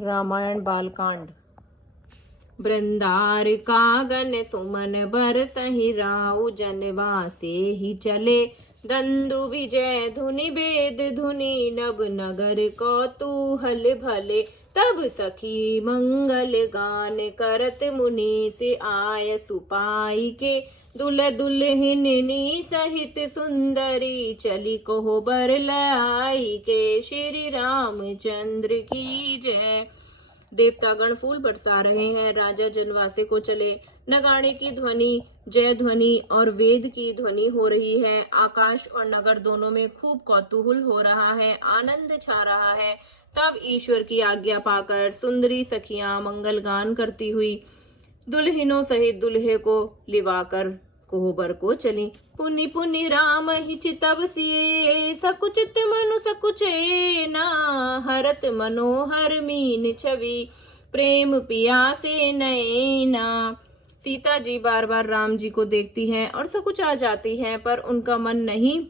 Ramayan Balkand. वृंदार Kagan सुमन बरसहि राउ जनवासे ही चले। दंदु विजय धुनि वेद धुनि नभ नगर कौतूहल भले। तब सखी मंगल गान करत मुनि से आय सुपाई के। दुल्ह दुल्हनिनी सहित सुंदरी चली कोहबर लाई के। श्री रामचंद्र की जय। देवतागण फूल बरसा रहे हैं। राजा जनवासे को चले। नगाड़े की ध्वनि, जय ध्वनि और वेद की ध्वनि हो रही है। आकाश और नगर दोनों में खूब कौतूहल हो रहा है, आनंद छा रहा है। तब ईश्वर की आज्ञा पाकर सुंदरी सखियां मंगल गान करती हुई दुल्हनों सहित दुल्हे को लिवाकर कोहबर को चली। पुनि पुनि राम ही चितव सिए सकुचित मनु सकुचे ना। हरत मनोहर मीन छवि प्रेम पिया से नैना। सीता जी बार बार राम जी को देखती हैं और सकुचा जाती हैं, पर उनका मन नहीं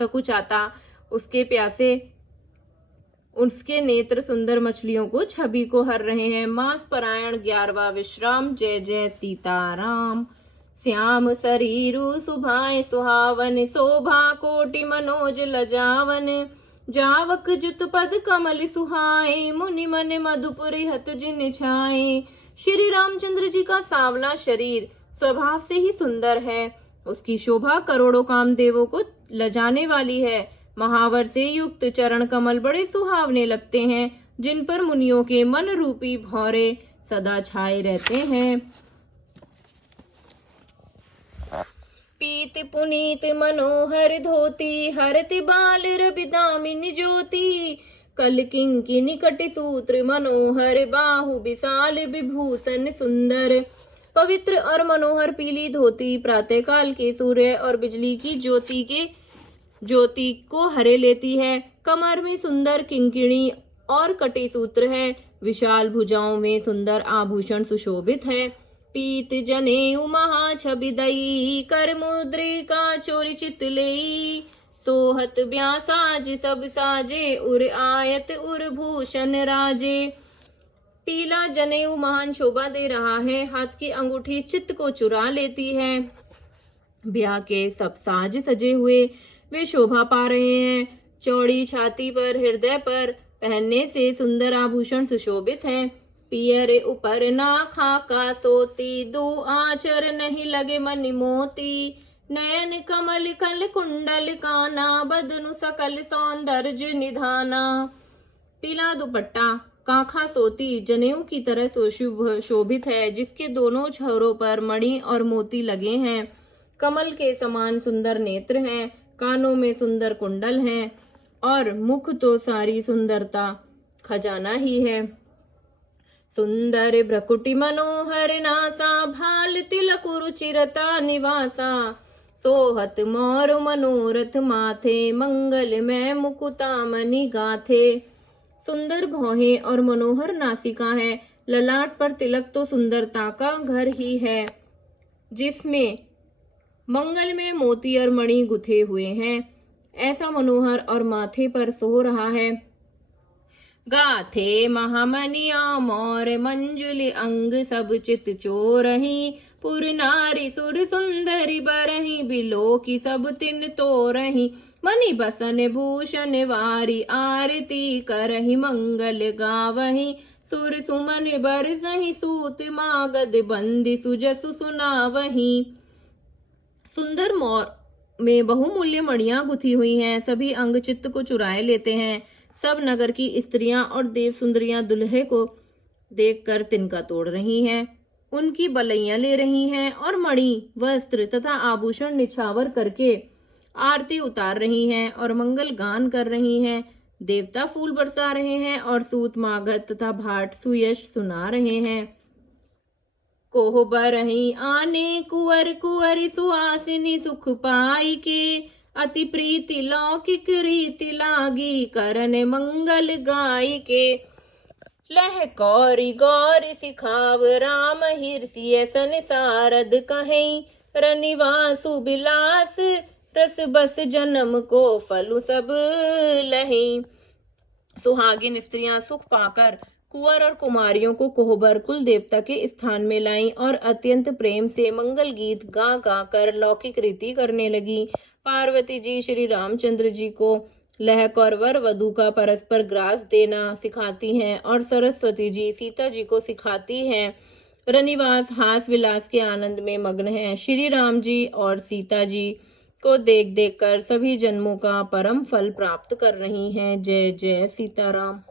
सकुचाता। उसके प्यासे उसके नेत्र सुंदर मछलियों को छवि को हर रहे हैं। मास परायण 11वां विश्राम। जय जय सीताराम। श्याम शरीरु सुभाए सुहावन शोभा कोटि मनोज लजावन। जावक जुत पद कमल सुहाए मुनि मन मधुपुर हत जिन छाए। श्री रामचंद्र जी का सांवला शरीर स्वभाव से ही सुंदर है। उसकी शोभा करोड़ों कामदेवों को लजाने वाली है। महावर से युक्त चरण कमल बड़े सुहावने लगते हैं, जिन पर मुनियों के मन रूपी भौरे सदा छाए रहते हैं। पीत पुनीत मनोहर धोती हरति बाल रविदामिनी ज्योति। कल किंकी निकट सूत्र मनोहर बाहु विशाल विभूषण सुंदर। पवित्र और मनोहर पीली धोती प्रातःकाल के सूर्य और बिजली की ज्योति को हरे लेती है। कमर में सुंदर किंकिणी और कटी सूत्र है। विशाल भुजाओं में सुंदर आभूषण सुशोभित है। पीत जनेऊ महा छवि दई कर मुद्रिका चोरी चित लेई। सोहत ब्याह साज सब साजे उर आयत उर भूषण राजे। पीला जनेऊ महान शोभा दे रहा है। हाथ की अंगूठी चित्त को चुरा लेती है। ब्याह के सब साज सजे हुए वे शोभा पा रहे हैं। चौड़ी छाती पर हृदय पर पहनने से सुंदर आभूषण सुशोभित है। पियरे ऊपर ना खाका सोती दो आचर नहीं लगे मनि मोती। नयन कमल कल कुंडल काना बदनु सकल सौंदर्य निधाना। पीला दुपट्टा काखा सोती जनेऊ की तरह शोभित है, जिसके दोनों छोरों पर मणि और मोती लगे हैं। कमल के समान सुंदर नेत्र हैं। कानों में सुंदर कुंडल हैं और मुख तो सारी सुंदरता खजाना ही है। सुंदर भ्रकुटी मनोहर नासा भाल तिलक रुचिरता निवासा। सोहत मोर मनोरथ माथे मंगल में मुकुता मणि गाथे। सुंदर भौहें और मनोहर नासिका है। ललाट पर तिलक तो सुंदरता का घर ही है, जिसमें मंगल में मोती और मणि गुथे हुए हैं। ऐसा मनोहर और माथे पर सो रहा है। गाथे महामनिया मोर मंजुली अंग सब चित चोरही। पुर नारी सुर सुंदरी बरही बिलो की सब तिन तोरही। मणि बसन भूषण वारी आरती करही मंगल गावही। सुर सुमन बरसहि सूत मागध बंदी सुजसु सुनावही। सुंदर मोर में बहुमूल्य मणियां गुथी हुई हैं। सभी अंग चित्त को चुराए लेते हैं। सब नगर की स्त्रियां और देव सुंदरियां दुल्हे को देखकर तिनका तोड़ रही हैं। उनकी बलैया ले रही हैं और मणि वस्त्र तथा आभूषण निछावर करके आरती उतार रही हैं और मंगल गान कर रही हैं। देवता फूल बरसा रहे हैं और सूत मागध तथा भाट सुयश सुना रहे हैं। कोहबर ही आने कुंवर कुंवरी सुहासिनी सुख पाई के। अति प्रीति लौकिक रीति लागी करन मंगल गाई के। लह कौरी गौरी सिखाव राम हिरसिय सन सारद कहीं। रनिवासु बिलास रस बस जन्म को फलु सब लही। सुहागिन स्त्रियां सुख पाकर कुंवर और कुमारियों को कोहबर कुल देवता के स्थान में लाई और अत्यंत प्रेम से मंगल गीत गा गा कर लौकिक रीति करने लगी। पार्वती जी श्री रामचंद्र जी को लहक और वर वधू का परस्पर ग्रास देना सिखाती हैं और सरस्वती जी सीता जी को सिखाती हैं। रनिवास हास विलास के आनंद में मग्न हैं। श्री राम जी और सीता जी को देख देख कर सभी जन्मों का परम फल प्राप्त कर रही हैं। जय जय सीताराम।